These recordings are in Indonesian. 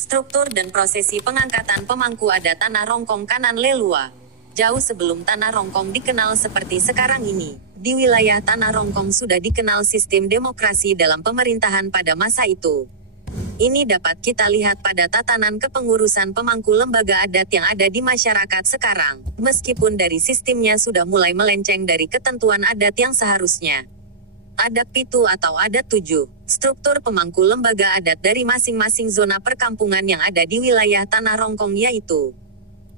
Struktur dan prosesi pengangkatan pemangku adat Tanah Rongkong Kanan Lelua. Jauh sebelum Tanah Rongkong dikenal seperti sekarang ini, di wilayah Tanah Rongkong sudah dikenal sistem demokrasi dalam pemerintahan pada masa itu. Ini dapat kita lihat pada tatanan kepengurusan pemangku lembaga adat yang ada di masyarakat sekarang, meskipun dari sistemnya sudah mulai melenceng dari ketentuan adat yang seharusnya. Adat Pitu atau Adat 7, struktur pemangku lembaga adat dari masing-masing zona perkampungan yang ada di wilayah Tanah Rongkong yaitu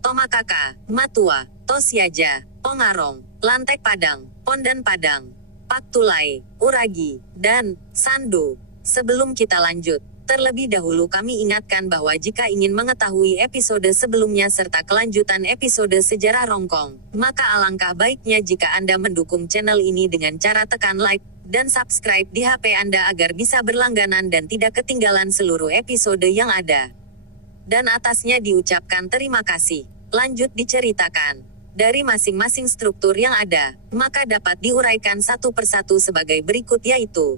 Tomakaka, Matua, Tosiaja, Pongarong, Lantek Padang, Pondan Padang, Paktulai, Uragi, dan Sandu. Sebelum kita lanjut, terlebih dahulu kami ingatkan bahwa jika ingin mengetahui episode sebelumnya serta kelanjutan episode sejarah Rongkong, maka alangkah baiknya jika Anda mendukung channel ini dengan cara tekan like dan subscribe di HP Anda agar bisa berlangganan dan tidak ketinggalan seluruh episode yang ada. Dan atasnya diucapkan terima kasih. Lanjut diceritakan. Dari masing-masing struktur yang ada, maka dapat diuraikan satu persatu sebagai berikut yaitu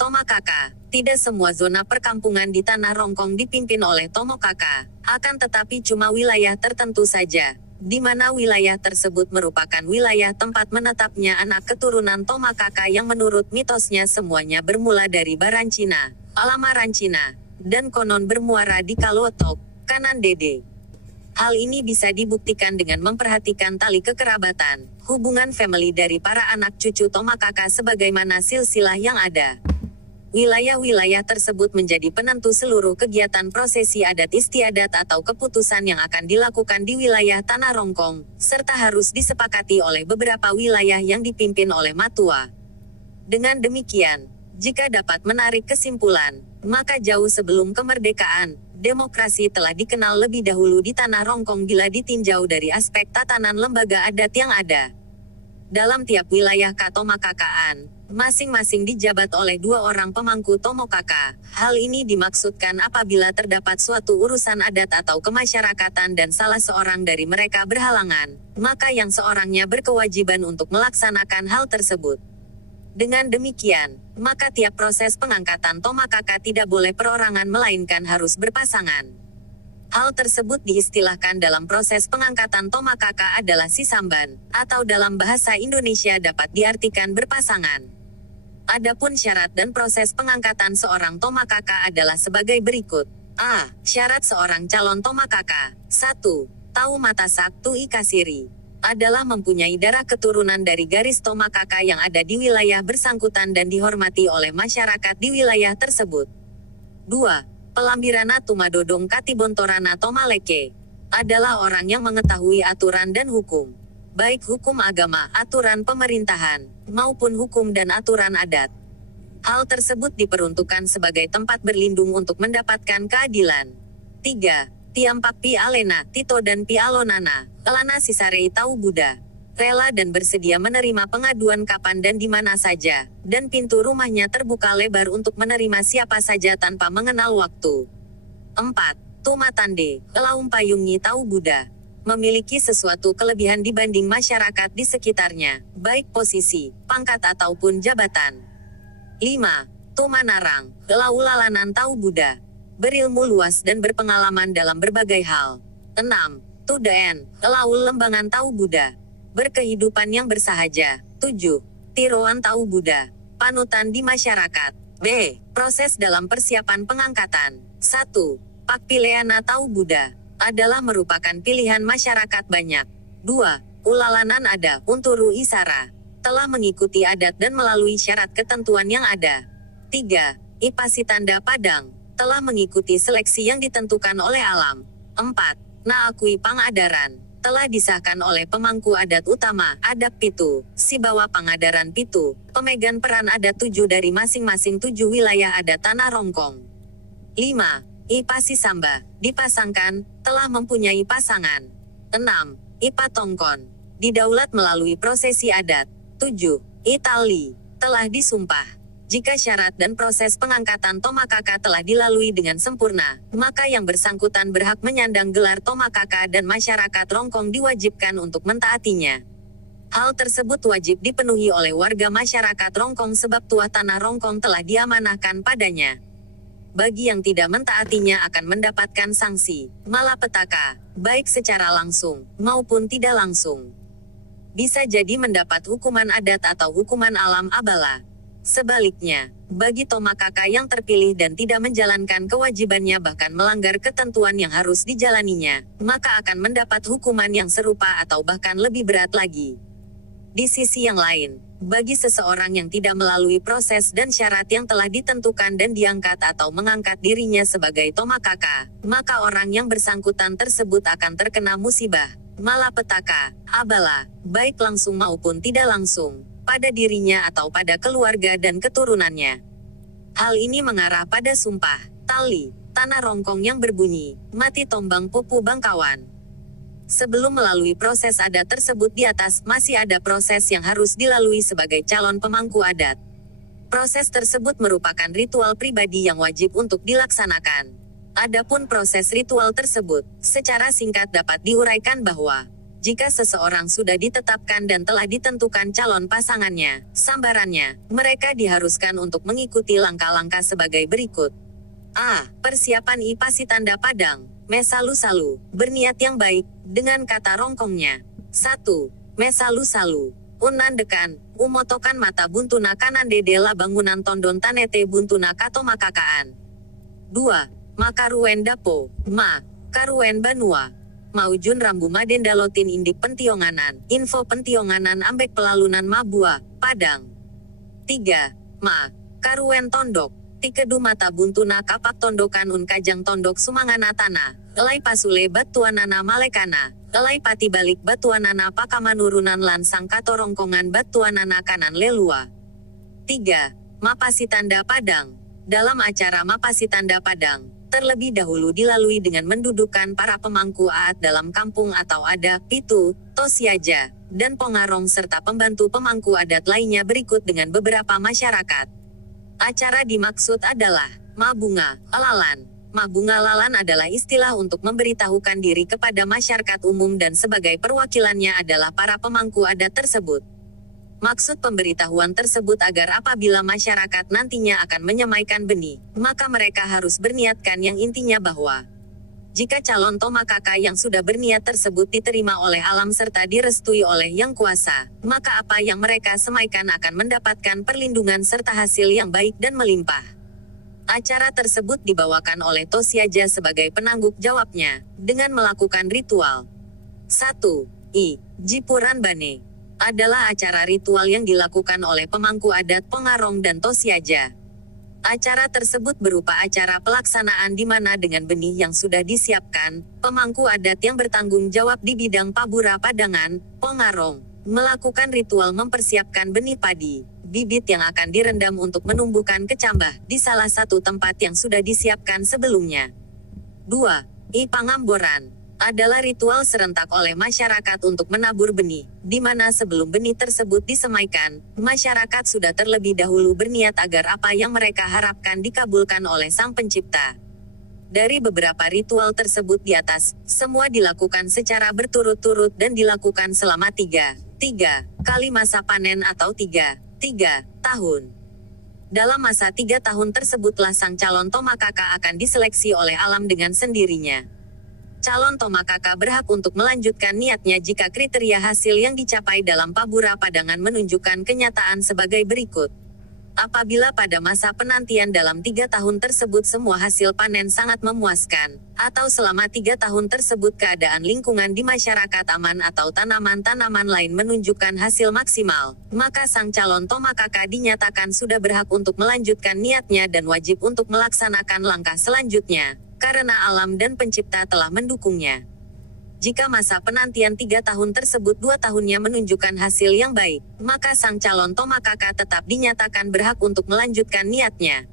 Tomakaka. Tidak semua zona perkampungan di Tanah Rongkong dipimpin oleh Tomokaka, akan tetapi cuma wilayah tertentu saja, di mana wilayah tersebut merupakan wilayah tempat menetapnya anak keturunan Tomakaka yang menurut mitosnya semuanya bermula dari Barancina, Alamarancina, dan konon bermuara di Kalotok, Kanan Dede. Hal ini bisa dibuktikan dengan memperhatikan tali kekerabatan, hubungan family dari para anak cucu Tomakaka sebagaimana silsilah yang ada. Wilayah-wilayah tersebut menjadi penentu seluruh kegiatan prosesi adat istiadat atau keputusan yang akan dilakukan di wilayah Tanah Rongkong, serta harus disepakati oleh beberapa wilayah yang dipimpin oleh Matua. Dengan demikian, jika dapat menarik kesimpulan, maka jauh sebelum kemerdekaan, demokrasi telah dikenal lebih dahulu di Tanah Rongkong bila ditinjau dari aspek tatanan lembaga adat yang ada. Dalam tiap wilayah Katomakakaan, masing-masing dijabat oleh 2 orang pemangku Tomokaka. Hal ini dimaksudkan apabila terdapat suatu urusan adat atau kemasyarakatan dan salah seorang dari mereka berhalangan, maka yang seorangnya berkewajiban untuk melaksanakan hal tersebut. Dengan demikian, maka tiap proses pengangkatan Tomakaka tidak boleh perorangan melainkan harus berpasangan. Hal tersebut diistilahkan dalam proses pengangkatan Tomakaka adalah sisamban, atau dalam bahasa Indonesia dapat diartikan berpasangan. Adapun syarat dan proses pengangkatan seorang Tomakaka adalah sebagai berikut. A. Syarat seorang calon Tomakaka. 1. Tahu Matasak Tui Kasiri. Adalah mempunyai darah keturunan dari garis Tomakaka yang ada di wilayah bersangkutan dan dihormati oleh masyarakat di wilayah tersebut. 2. Pelambirana Tumadodong Katibontorana Tomaleke. Adalah orang yang mengetahui aturan dan hukum. Baik hukum agama, aturan pemerintahan, maupun hukum dan aturan adat. Hal tersebut diperuntukkan sebagai tempat berlindung untuk mendapatkan keadilan. 3. Tiampak Pi Alena, Tito dan Pi Alonana, Elana Sisarei Tau Buddha. Rela dan bersedia menerima pengaduan kapan dan di mana saja, dan pintu rumahnya terbuka lebar untuk menerima siapa saja tanpa mengenal waktu. 4. Tumatande, Elaum Payungi Tau Buddha. Memiliki sesuatu kelebihan dibanding masyarakat di sekitarnya, baik posisi, pangkat ataupun jabatan. 5. Tumanarang, Elaulalanan Tau Buddha. Berilmu luas dan berpengalaman dalam berbagai hal. 6. Tudeen, Elaul Lembangan Tau Buddha. Berkehidupan yang bersahaja. 7. Tiroan Tau Buddha. Panutan di masyarakat. B. Proses dalam persiapan pengangkatan. 1. Pakpileana Tau Buddha. Adalah merupakan pilihan masyarakat banyak. 2. Ulalanan ada, Unturu Isara. Telah mengikuti adat dan melalui syarat ketentuan yang ada. 3. Ipasi Tanda Padang. Telah mengikuti seleksi yang ditentukan oleh alam. 4. Naakui Pangadaran. Telah disahkan oleh pemangku adat utama, Adat Pitu, si bawa Pangadaran Pitu, pemegang peran adat 7 dari masing-masing 7 wilayah adat Tanah Rongkong. 5. Ipasi Samba, dipasangkan, telah mempunyai pasangan. 6. Ipa Tongkon, didaulat melalui prosesi adat. 7. Itali, telah disumpah. Jika syarat dan proses pengangkatan Tomakaka telah dilalui dengan sempurna, maka yang bersangkutan berhak menyandang gelar Tomakaka dan masyarakat Rongkong diwajibkan untuk mentaatinya. Hal tersebut wajib dipenuhi oleh warga masyarakat Rongkong sebab tuah tanah Rongkong telah diamanahkan padanya. bagi yang tidak mentaatinya akan mendapatkan sanksi malapetaka, baik secara langsung maupun tidak langsung. Bisa jadi mendapat hukuman adat atau hukuman alam abala. Sebaliknya, bagi Tomakaka yang terpilih dan tidak menjalankan kewajibannya bahkan melanggar ketentuan yang harus dijalaninya, maka akan mendapat hukuman yang serupa atau bahkan lebih berat lagi. Di sisi yang lain, bagi seseorang yang tidak melalui proses dan syarat yang telah ditentukan dan diangkat atau mengangkat dirinya sebagai Tomakaka, maka orang yang bersangkutan tersebut akan terkena musibah malapetaka abala, baik langsung maupun tidak langsung, pada dirinya atau pada keluarga dan keturunannya. Hal ini mengarah pada sumpah tali tanah rongkong yang berbunyi, mati tombang pupu bangkawan. Sebelum melalui proses adat tersebut di atas, masih ada proses yang harus dilalui sebagai calon pemangku adat. Proses tersebut merupakan ritual pribadi yang wajib untuk dilaksanakan. Adapun proses ritual tersebut, secara singkat dapat diuraikan bahwa, jika seseorang sudah ditetapkan dan telah ditentukan calon pasangannya, sambarannya, mereka diharuskan untuk mengikuti langkah-langkah sebagai berikut. A. Persiapan ipasi tanda padang, mesalu-salu, berniat yang baik, dengan kata rongkongnya. 1. Mesalu-salu, unandekan, umotokan mata buntuna kanan dedela bangunan tondon tanete buntuna katomakakaan. 2. Makaruen dapo, ma, karuen banua. Maujun rambu madendalotin indik pentionganan, info pentionganan ambek pelalunan mabua, Padang. 3. Ma, karuen tondok, tikedu mata buntuna kapak tondokan un kajang tondok sumangana tanah, elai pasule batuanana malekana, elai pati balik batuanana pakamanurunan lansang katorongkongan batuanana kanan lelua. 3. Mapasi tanda Padang. Dalam acara Mapasi tanda Padang, terlebih dahulu dilalui dengan mendudukkan para pemangku adat dalam kampung atau ada, pitu, tosiaja, dan pengarong serta pembantu pemangku adat lainnya berikut dengan beberapa masyarakat. Acara dimaksud adalah mabunga lalan. Mabunga lalan adalah istilah untuk memberitahukan diri kepada masyarakat umum dan sebagai perwakilannya adalah para pemangku adat tersebut. Maksud pemberitahuan tersebut agar apabila masyarakat nantinya akan menyemaikan benih, maka mereka harus berniatkan yang intinya bahwa jika calon Tomakaka yang sudah berniat tersebut diterima oleh alam serta direstui oleh Yang Kuasa, maka apa yang mereka semaikan akan mendapatkan perlindungan serta hasil yang baik dan melimpah. Acara tersebut dibawakan oleh Tosiaja sebagai penanggung jawabnya, dengan melakukan ritual. 1. Jipuran Bane adalah acara ritual yang dilakukan oleh pemangku adat Pengarong dan Tosiaja. Acara tersebut berupa acara pelaksanaan di mana dengan benih yang sudah disiapkan, pemangku adat yang bertanggung jawab di bidang pabura padangan, Pengarong, melakukan ritual mempersiapkan benih padi, bibit yang akan direndam untuk menumbuhkan kecambah di salah satu tempat yang sudah disiapkan sebelumnya. 2. Pangamboran adalah ritual serentak oleh masyarakat untuk menabur benih, di mana sebelum benih tersebut disemaikan, masyarakat sudah terlebih dahulu berniat agar apa yang mereka harapkan dikabulkan oleh Sang Pencipta. Dari beberapa ritual tersebut di atas, semua dilakukan secara berturut-turut dan dilakukan selama 3 kali masa panen atau 3 tahun. Dalam masa 3 tahun tersebutlah sang calon Tomakaka akan diseleksi oleh alam dengan sendirinya. Calon Tomakaka berhak untuk melanjutkan niatnya jika kriteria hasil yang dicapai dalam pabura padangan menunjukkan kenyataan sebagai berikut. Apabila pada masa penantian dalam 3 tahun tersebut semua hasil panen sangat memuaskan, atau selama 3 tahun tersebut keadaan lingkungan di masyarakat aman atau tanaman-tanaman lain menunjukkan hasil maksimal, maka sang calon Tomakaka dinyatakan sudah berhak untuk melanjutkan niatnya dan wajib untuk melaksanakan langkah selanjutnya, karena alam dan pencipta telah mendukungnya. Jika masa penantian 3 tahun tersebut 2 tahunnya menunjukkan hasil yang baik, maka sang calon Tomakaka tetap dinyatakan berhak untuk melanjutkan niatnya.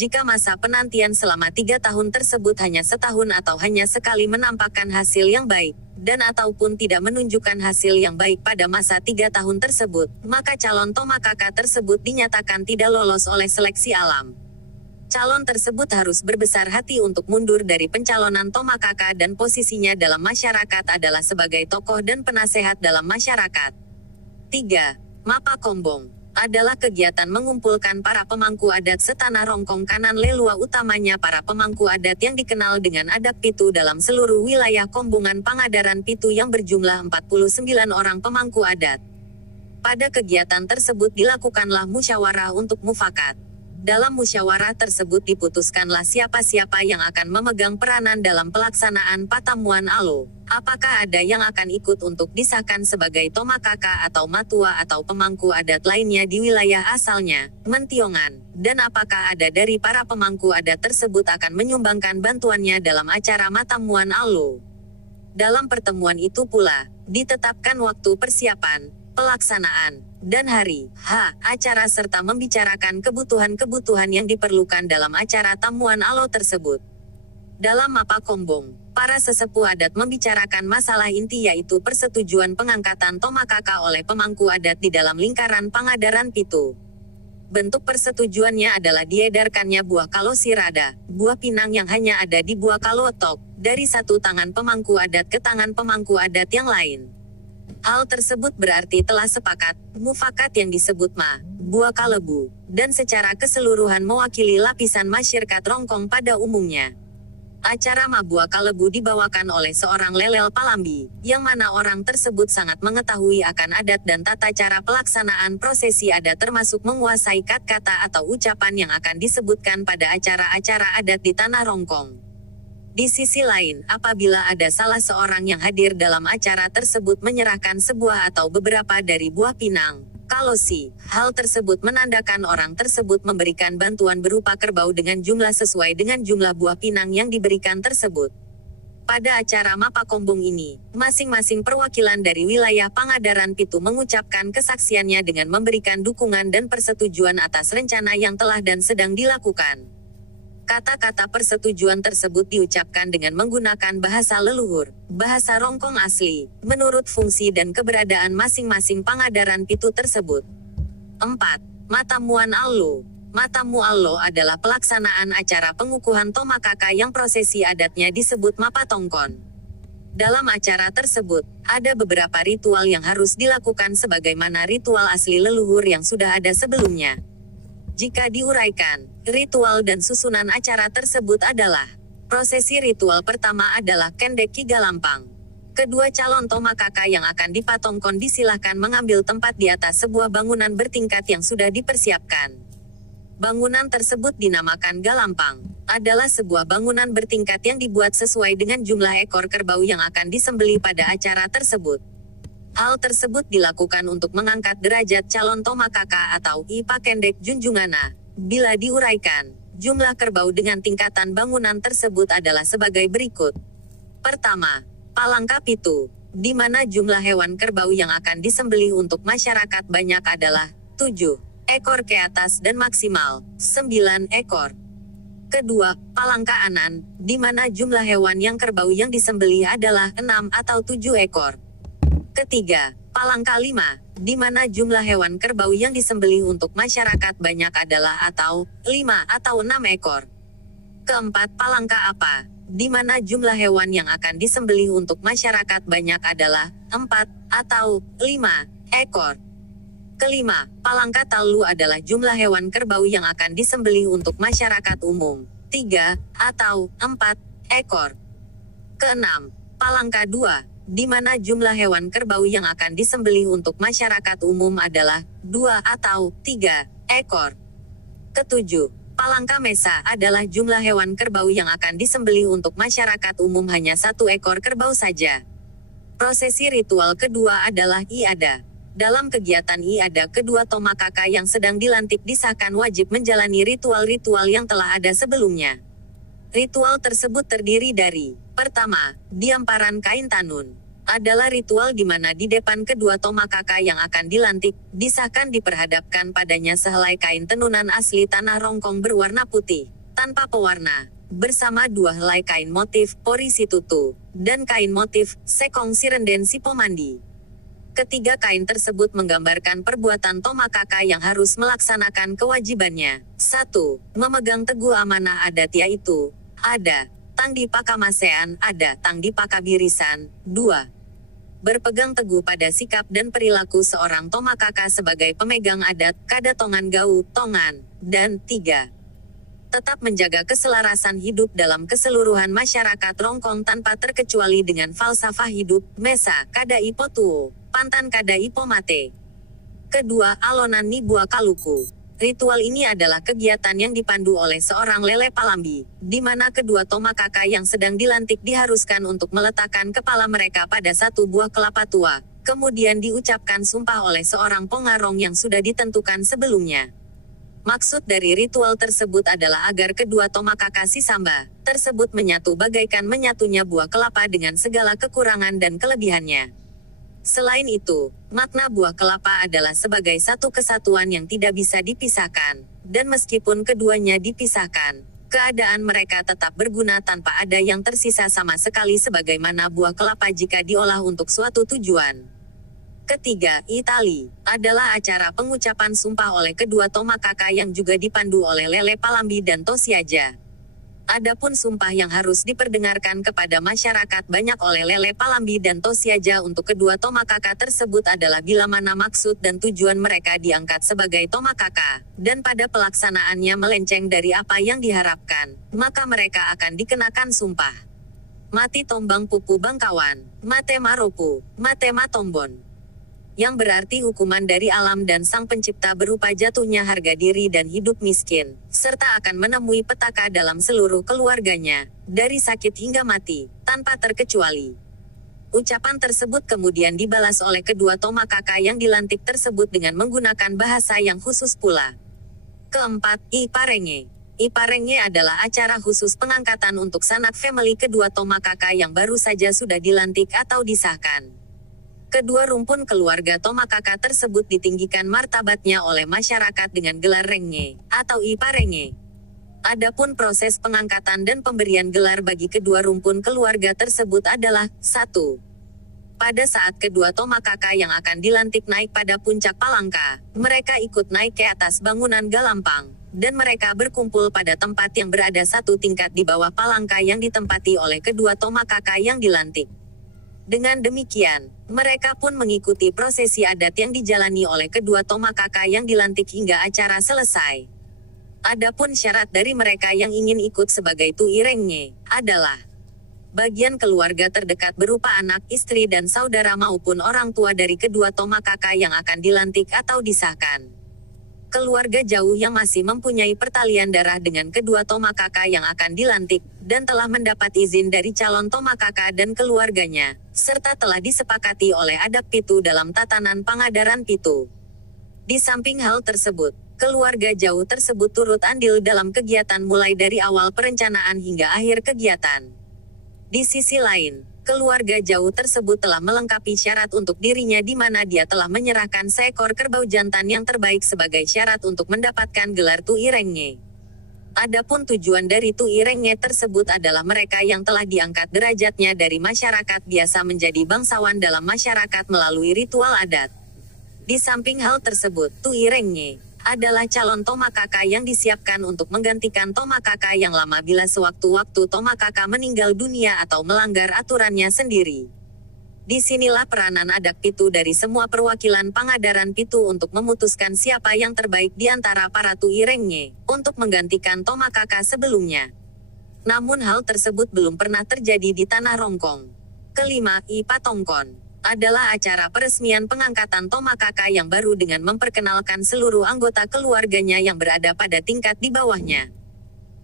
Jika masa penantian selama 3 tahun tersebut hanya setahun atau hanya sekali menampakkan hasil yang baik, dan ataupun tidak menunjukkan hasil yang baik pada masa 3 tahun tersebut, maka calon Tomakaka tersebut dinyatakan tidak lolos oleh seleksi alam. Calon tersebut harus berbesar hati untuk mundur dari pencalonan Tomakaka dan posisinya dalam masyarakat adalah sebagai tokoh dan penasehat dalam masyarakat. 3. Mapa Kombong adalah kegiatan mengumpulkan para pemangku adat setanah Rongkong Kanan Lelua, utamanya para pemangku adat yang dikenal dengan adat Pitu dalam seluruh wilayah Kombungan Pangadaran Pitu yang berjumlah 49 orang pemangku adat. Pada kegiatan tersebut dilakukanlah musyawarah untuk mufakat. Dalam musyawarah tersebut diputuskanlah siapa-siapa yang akan memegang peranan dalam pelaksanaan Patamuan Alo. Apakah ada yang akan ikut untuk disahkan sebagai tomakaka atau matua atau pemangku adat lainnya di wilayah asalnya, Mentiongan, dan apakah ada dari para pemangku adat tersebut akan menyumbangkan bantuannya dalam acara Matamuan Alo. Dalam pertemuan itu pula, ditetapkan waktu persiapan, pelaksanaan, dan hari acara serta membicarakan kebutuhan-kebutuhan yang diperlukan dalam acara tamuan Alo tersebut. Dalam Mapa Kombong, para sesepuh adat membicarakan masalah inti yaitu persetujuan pengangkatan tomakaka oleh pemangku adat di dalam lingkaran Pangadaran Pitu. Bentuk persetujuannya adalah diedarkannya buah kalosirada, buah pinang yang hanya ada di buah kalotok, dari satu tangan pemangku adat ke tangan pemangku adat yang lain. Hal tersebut berarti telah sepakat, mufakat yang disebut buah kalebu, dan secara keseluruhan mewakili lapisan masyarakat Rongkong pada umumnya. Acara buah kalebu dibawakan oleh seorang lelel Palambi, yang mana orang tersebut sangat mengetahui akan adat dan tata cara pelaksanaan prosesi adat termasuk menguasai kata-kata atau ucapan yang akan disebutkan pada acara-acara adat di Tanah Rongkong. Di sisi lain, apabila ada salah seorang yang hadir dalam acara tersebut menyerahkan sebuah atau beberapa dari buah pinang, kalosi, hal tersebut menandakan orang tersebut memberikan bantuan berupa kerbau dengan jumlah sesuai dengan jumlah buah pinang yang diberikan tersebut. Pada acara Mapa Kombong ini, masing-masing perwakilan dari wilayah Pangadaran Pitu mengucapkan kesaksiannya dengan memberikan dukungan dan persetujuan atas rencana yang telah dan sedang dilakukan. Kata-kata persetujuan tersebut diucapkan dengan menggunakan bahasa leluhur, bahasa Rongkong asli, menurut fungsi dan keberadaan masing-masing Pangadaran Pitu tersebut. 4. Matamuan Allo. Matamu Allo adalah pelaksanaan acara pengukuhan tomakaka yang prosesi adatnya disebut Mapa Tongkon. Dalam acara tersebut, ada beberapa ritual yang harus dilakukan sebagaimana ritual asli leluhur yang sudah ada sebelumnya. Jika diuraikan, ritual dan susunan acara tersebut adalah: prosesi ritual pertama adalah Kendek Ki Galampang. Kedua calon tomakaka yang akan dipatongkon disilahkan mengambil tempat di atas sebuah bangunan bertingkat yang sudah dipersiapkan. Bangunan tersebut dinamakan Galampang, adalah sebuah bangunan bertingkat yang dibuat sesuai dengan jumlah ekor kerbau yang akan disembelih pada acara tersebut. Hal tersebut dilakukan untuk mengangkat derajat calon tomakaka atau Ipa Kendek Junjungana. Bila diuraikan, jumlah kerbau dengan tingkatan bangunan tersebut adalah sebagai berikut. Pertama, Palangka Pitu, di mana jumlah hewan kerbau yang akan disembelih untuk masyarakat banyak adalah 7 ekor ke atas dan maksimal 9 ekor. Kedua, Palangka Anan, di mana jumlah hewan yang kerbau yang disembelih adalah 6 atau 7 ekor. Ketiga, Palangka 5, di mana jumlah hewan kerbau yang disembelih untuk masyarakat banyak adalah atau 5 atau 6 ekor. Keempat, Palangka Apa, di mana jumlah hewan yang akan disembelih untuk masyarakat banyak adalah 4 atau 5 ekor. Kelima, Palangka Talu adalah jumlah hewan kerbau yang akan disembelih untuk masyarakat umum, 3 atau 4 ekor. Keenam, Palangka 2, di mana jumlah hewan kerbau yang akan disembelih untuk masyarakat umum adalah 2 atau 3 ekor. Ketujuh, Palangka Mesa adalah jumlah hewan kerbau yang akan disembelih untuk masyarakat umum hanya 1 ekor kerbau saja. Prosesi ritual kedua adalah Iada. Dalam kegiatan Iada kedua tomakaka yang sedang dilantik disahkan wajib menjalani ritual-ritual yang telah ada sebelumnya. Ritual tersebut terdiri dari: pertama, diamparan kain tanun. Adalah ritual di mana di depan kedua tomakaka yang akan dilantik, disahkan diperhadapkan padanya sehelai kain tenunan asli Tanah Rongkong berwarna putih, tanpa pewarna, bersama 2 helai kain motif Pori Situtu, dan kain motif Sekong Sirenden Sipomandi. Ketiga kain tersebut menggambarkan perbuatan tomakaka yang harus melaksanakan kewajibannya. 1. Memegang teguh amanah adat yaitu: ada Tang di Pakamasean, ada Tang di Pakabirisan. 2. berpegang teguh pada sikap dan perilaku seorang Tomakaka sebagai pemegang adat, Kadatongan Gau, Tongan, dan 3. Tetap menjaga keselarasan hidup dalam keseluruhan masyarakat Rongkong tanpa terkecuali dengan falsafah hidup, Mesa, Kadaipo Tuo, Pantan Kadaipo Mate. Kedua, Alonan Nibua Kaluku. Ritual ini adalah kegiatan yang dipandu oleh seorang lele Palambi, di mana kedua Tomakaka yang sedang dilantik diharuskan untuk meletakkan kepala mereka pada satu buah kelapa tua, kemudian diucapkan sumpah oleh seorang pengarong yang sudah ditentukan sebelumnya. Maksud dari ritual tersebut adalah agar kedua Tomakaka Sisamba tersebut menyatu bagaikan menyatunya buah kelapa dengan segala kekurangan dan kelebihannya. Selain itu, makna buah kelapa adalah sebagai satu kesatuan yang tidak bisa dipisahkan, dan meskipun keduanya dipisahkan, keadaan mereka tetap berguna tanpa ada yang tersisa sama sekali sebagaimana buah kelapa jika diolah untuk suatu tujuan. Ketiga, Itali, adalah acara pengucapan sumpah oleh kedua Tomakaka yang juga dipandu oleh Lele Palambi dan Tosiaja. Adapun sumpah yang harus diperdengarkan kepada masyarakat banyak oleh Lele Palambi dan Tosiaja untuk kedua Tomakaka tersebut adalah bila mana maksud dan tujuan mereka diangkat sebagai Tomakaka, dan pada pelaksanaannya melenceng dari apa yang diharapkan, maka mereka akan dikenakan sumpah. Mati tombang pupu bangkawan, mate maropu, mate matombon. Yang berarti hukuman dari alam dan sang pencipta berupa jatuhnya harga diri dan hidup miskin, serta akan menemui petaka dalam seluruh keluarganya, dari sakit hingga mati, tanpa terkecuali. Ucapan tersebut kemudian dibalas oleh kedua Tomakaka yang dilantik tersebut dengan menggunakan bahasa yang khusus pula. Keempat, Iparenge. Iparenge adalah acara khusus pengangkatan untuk sanak family kedua Tomakaka yang baru saja sudah dilantik atau disahkan. Kedua rumpun keluarga Tomakaka tersebut ditinggikan martabatnya oleh masyarakat dengan gelar Renge, atau Iparenge. Adapun proses pengangkatan dan pemberian gelar bagi kedua rumpun keluarga tersebut adalah, 1. Pada saat kedua Tomakaka yang akan dilantik naik pada puncak palangka, mereka ikut naik ke atas bangunan Galampang, dan mereka berkumpul pada tempat yang berada satu tingkat di bawah palangka yang ditempati oleh kedua Tomakaka yang dilantik. Dengan demikian, mereka pun mengikuti prosesi adat yang dijalani oleh kedua Tomakaka yang dilantik hingga acara selesai. Adapun syarat dari mereka yang ingin ikut sebagai Tuirenge adalah bagian keluarga terdekat berupa anak, istri dan saudara maupun orang tua dari kedua Tomakaka yang akan dilantik atau disahkan. Keluarga jauh yang masih mempunyai pertalian darah dengan kedua Tomakaka yang akan dilantik, dan telah mendapat izin dari calon Tomakaka dan keluarganya, serta telah disepakati oleh adat Pitu dalam tatanan pangadaran Pitu. Di samping hal tersebut, keluarga jauh tersebut turut andil dalam kegiatan mulai dari awal perencanaan hingga akhir kegiatan. Di sisi lain, keluarga jauh tersebut telah melengkapi syarat untuk dirinya di mana dia telah menyerahkan seekor kerbau jantan yang terbaik sebagai syarat untuk mendapatkan gelar Tuirenge. Adapun tujuan dari Tuirenge tersebut adalah mereka yang telah diangkat derajatnya dari masyarakat biasa menjadi bangsawan dalam masyarakat melalui ritual adat. Di samping hal tersebut, Tuirenge adalah calon Tomakaka yang disiapkan untuk menggantikan Tomakaka yang lama bila sewaktu-waktu Tomakaka meninggal dunia atau melanggar aturannya sendiri. Disinilah peranan adat Pitu dari semua perwakilan pangadaran Pitu untuk memutuskan siapa yang terbaik di antara para Tuirenge untuk menggantikan Tomakaka sebelumnya. Namun hal tersebut belum pernah terjadi di tanah Rongkong. Kelima, Ipatongkon adalah acara peresmian pengangkatan Tomakaka yang baru dengan memperkenalkan seluruh anggota keluarganya yang berada pada tingkat di bawahnya.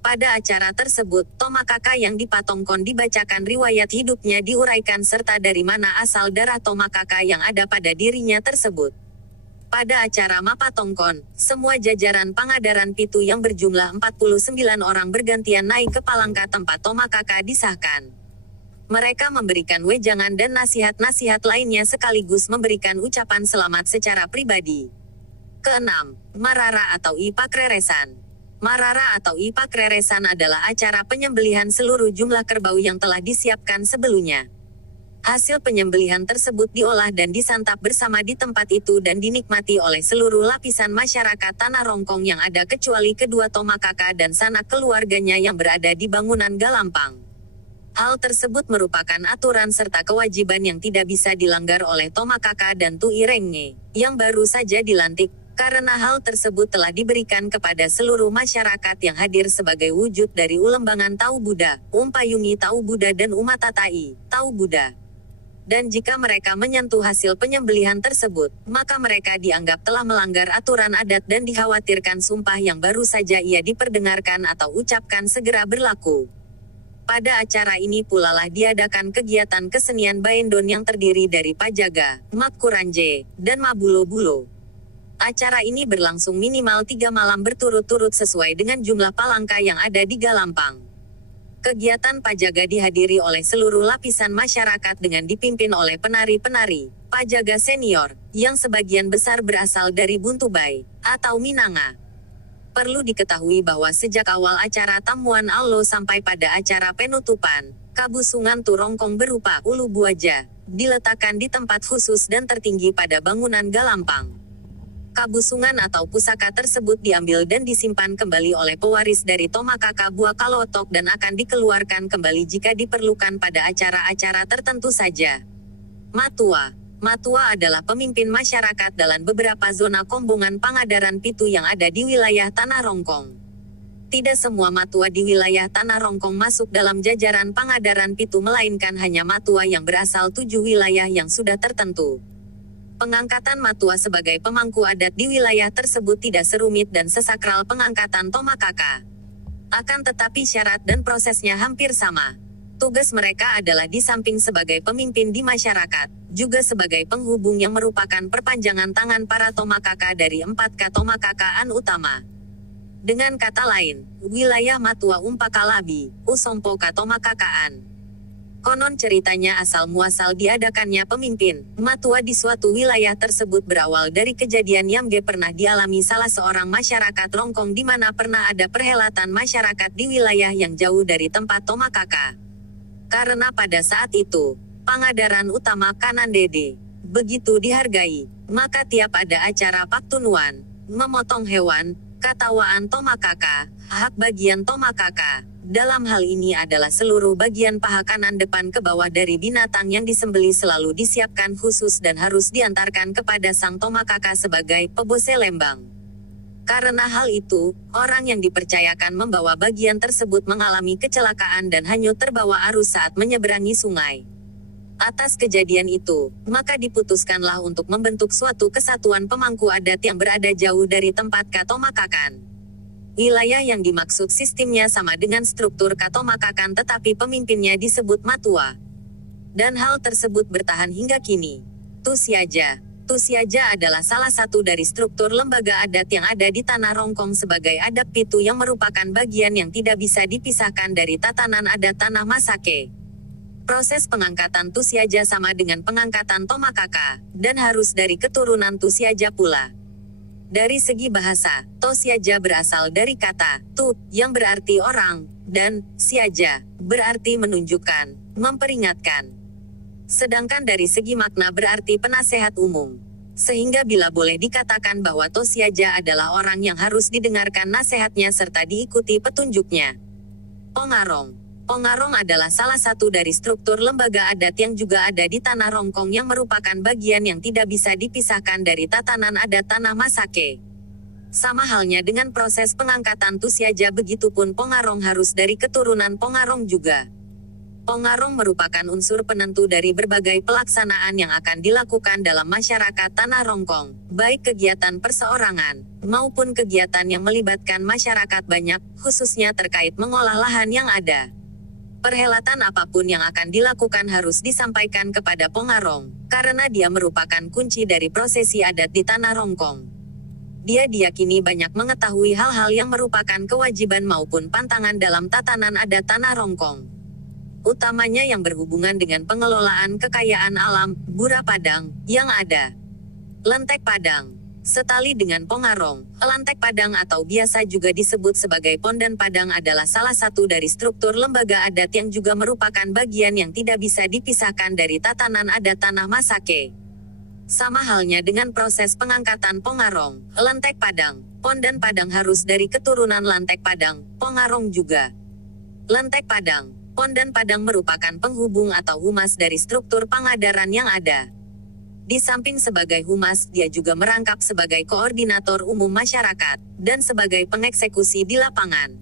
Pada acara tersebut, Tomakaka yang dipatongkon dibacakan riwayat hidupnya diuraikan serta dari mana asal darah Tomakaka yang ada pada dirinya tersebut. Pada acara Mapatongkon, semua jajaran pangadaran Pitu yang berjumlah 49 orang bergantian naik ke palangka tempat Tomakaka disahkan. Mereka memberikan wejangan dan nasihat-nasihat lainnya sekaligus memberikan ucapan selamat secara pribadi. Keenam, Marara atau Ipakreresan. Marara atau Ipakreresan adalah acara penyembelihan seluruh jumlah kerbau yang telah disiapkan sebelumnya. Hasil penyembelihan tersebut diolah dan disantap bersama di tempat itu dan dinikmati oleh seluruh lapisan masyarakat tanah Rongkong yang ada kecuali kedua Tomakaka dan sanak keluarganya yang berada di bangunan Galampang. Hal tersebut merupakan aturan serta kewajiban yang tidak bisa dilanggar oleh Tomakaka dan Tu Irenge, yang baru saja dilantik, karena hal tersebut telah diberikan kepada seluruh masyarakat yang hadir sebagai wujud dari Ulembangan Tau Buddha, Umpayungi Tau Buddha dan Umatatai, Tau Buddha. Dan jika mereka menyentuh hasil penyembelihan tersebut, maka mereka dianggap telah melanggar aturan adat dan dikhawatirkan sumpah yang baru saja ia diperdengarkan atau ucapkan segera berlaku. Pada acara ini pula lah diadakan kegiatan kesenian Baendon yang terdiri dari Pajaga, Makkuranje, dan Mabulo-bulo. Acara ini berlangsung minimal 3 malam berturut-turut sesuai dengan jumlah palangka yang ada di Galampang. Kegiatan Pajaga dihadiri oleh seluruh lapisan masyarakat dengan dipimpin oleh penari-penari, Pajaga senior, yang sebagian besar berasal dari Buntubai, atau Minanga. Perlu diketahui bahwa sejak awal acara Tamuan Allo sampai pada acara penutupan, kabusungan Turongkong berupa ulu buaja, diletakkan di tempat khusus dan tertinggi pada bangunan Galampang. Kabusungan atau pusaka tersebut diambil dan disimpan kembali oleh pewaris dari Tomakaka Buah Kalotok dan akan dikeluarkan kembali jika diperlukan pada acara-acara tertentu saja. Matua. Matua adalah pemimpin masyarakat dalam beberapa zona kombongan Pangadaran Pitu yang ada di wilayah Tanah Rongkong. Tidak semua matua di wilayah Tanah Rongkong masuk dalam jajaran Pangadaran Pitu melainkan hanya matua yang berasal 7 wilayah yang sudah tertentu. Pengangkatan matua sebagai pemangku adat di wilayah tersebut tidak serumit dan sesakral pengangkatan Tomakaka. Akan tetapi syarat dan prosesnya hampir sama. Tugas mereka adalah di samping sebagai pemimpin di masyarakat, juga sebagai penghubung yang merupakan perpanjangan tangan para Tomakaka dari 4 Tomakakaaan utama. Dengan kata lain, wilayah Matua Umpakalabi, Usompo Tomakakaaan. Konon ceritanya asal muasal diadakannya pemimpin Matua di suatu wilayah tersebut berawal dari kejadian yang pernah dialami salah seorang masyarakat Rongkong di mana pernah ada perhelatan masyarakat di wilayah yang jauh dari tempat Tomakaka. Karena pada saat itu, Pangadaran Utama Kanandede begitu dihargai, maka tiap ada acara Paktunuan, memotong hewan, katawaan Tomakaka, hak bagian Tomakaka, dalam hal ini adalah seluruh bagian paha kanan depan ke bawah dari binatang yang disembeli selalu disiapkan khusus dan harus diantarkan kepada sang Tomakaka sebagai pebose lembang. Karena hal itu, orang yang dipercayakan membawa bagian tersebut mengalami kecelakaan dan hanyut terbawa arus saat menyeberangi sungai. Atas kejadian itu, maka diputuskanlah untuk membentuk suatu kesatuan pemangku adat yang berada jauh dari tempat Katomakakan. Wilayah yang dimaksud sistemnya sama dengan struktur Katomakakan tetapi pemimpinnya disebut Matua. Dan hal tersebut bertahan hingga kini. Tusiaja. Tusiaja adalah salah satu dari struktur lembaga adat yang ada di Tanah Rongkong sebagai adat Pitu yang merupakan bagian yang tidak bisa dipisahkan dari tatanan adat Tanah Masake. Proses pengangkatan Tusiaja sama dengan pengangkatan Tomakaka, dan harus dari keturunan Tusiaja pula. Dari segi bahasa, Tosiaja berasal dari kata tu, yang berarti orang, dan siaja, berarti menunjukkan, memperingatkan. Sedangkan dari segi makna berarti penasehat umum. Sehingga bila boleh dikatakan bahwa Tosiaja adalah orang yang harus didengarkan nasihatnya serta diikuti petunjuknya. Pongarong. Pongarong adalah salah satu dari struktur lembaga adat yang juga ada di Tanah Rongkong yang merupakan bagian yang tidak bisa dipisahkan dari tatanan adat Tanah Masake. Sama halnya dengan proses pengangkatan Tusiaja begitupun Pongarong harus dari keturunan Pongarong juga. Pongarong merupakan unsur penentu dari berbagai pelaksanaan yang akan dilakukan dalam masyarakat Tanah Rongkong, baik kegiatan perseorangan, maupun kegiatan yang melibatkan masyarakat banyak, khususnya terkait mengolah lahan yang ada. Perhelatan apapun yang akan dilakukan harus disampaikan kepada Pongarong, karena dia merupakan kunci dari prosesi adat di Tanah Rongkong. Dia diyakini banyak mengetahui hal-hal yang merupakan kewajiban maupun pantangan dalam tatanan adat Tanah Rongkong. Utamanya yang berhubungan dengan pengelolaan kekayaan alam, Bura Padang, yang ada. Lentek Padang. Setali dengan Pongarong, Lantek Padang atau biasa juga disebut sebagai Pondan Padang adalah salah satu dari struktur lembaga adat yang juga merupakan bagian yang tidak bisa dipisahkan dari tatanan adat Tanah Masake. Sama halnya dengan proses pengangkatan Pongarong, Lantek Padang, Pondan Padang harus dari keturunan Lantek Padang, Pongarong juga. Lantek Padang. Pon dan padang merupakan penghubung atau humas dari struktur pangadaran yang ada. Di samping sebagai humas, dia juga merangkap sebagai koordinator umum masyarakat, dan sebagai pengeksekusi di lapangan.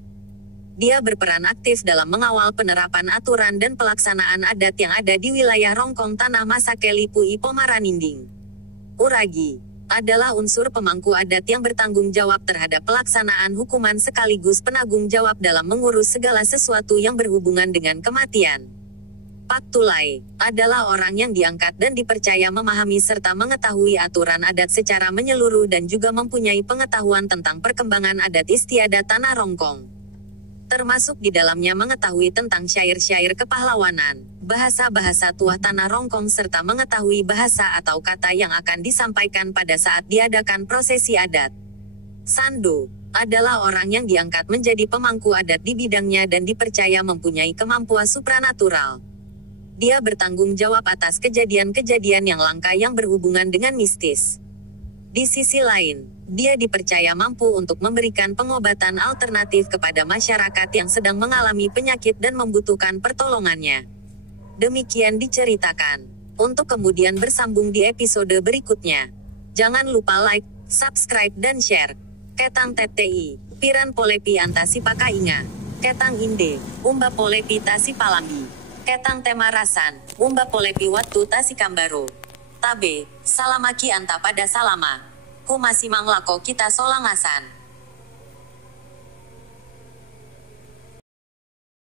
Dia berperan aktif dalam mengawal penerapan aturan dan pelaksanaan adat yang ada di wilayah Rongkong Tanah Masakeli Pui Pomaraninding. Uragi adalah unsur pemangku adat yang bertanggung jawab terhadap pelaksanaan hukuman sekaligus penanggung jawab dalam mengurus segala sesuatu yang berhubungan dengan kematian. Pak Tulai adalah orang yang diangkat dan dipercaya memahami serta mengetahui aturan adat secara menyeluruh dan juga mempunyai pengetahuan tentang perkembangan adat istiadat Tanah Rongkong. Termasuk di dalamnya mengetahui tentang syair-syair kepahlawanan, bahasa-bahasa tuah Tanah Rongkong serta mengetahui bahasa atau kata yang akan disampaikan pada saat diadakan prosesi adat. Sandu adalah orang yang diangkat menjadi pemangku adat di bidangnya dan dipercaya mempunyai kemampuan supranatural. Dia bertanggung jawab atas kejadian-kejadian yang langka yang berhubungan dengan mistis. Di sisi lain, dia dipercaya mampu untuk memberikan pengobatan alternatif kepada masyarakat yang sedang mengalami penyakit dan membutuhkan pertolongannya. Demikian diceritakan. Untuk kemudian bersambung di episode berikutnya. Jangan lupa like, subscribe dan share. Ketang TTI, Piran Polepi Antasi Pakainga. Ketang Inde, Umba Polepi Tasi Palambi. Ketang Temarasan, Umba Polepi Watu Tasi Kambaro. Tabe, salamaki anta pada salama. Ku masih manglako kita solangasan.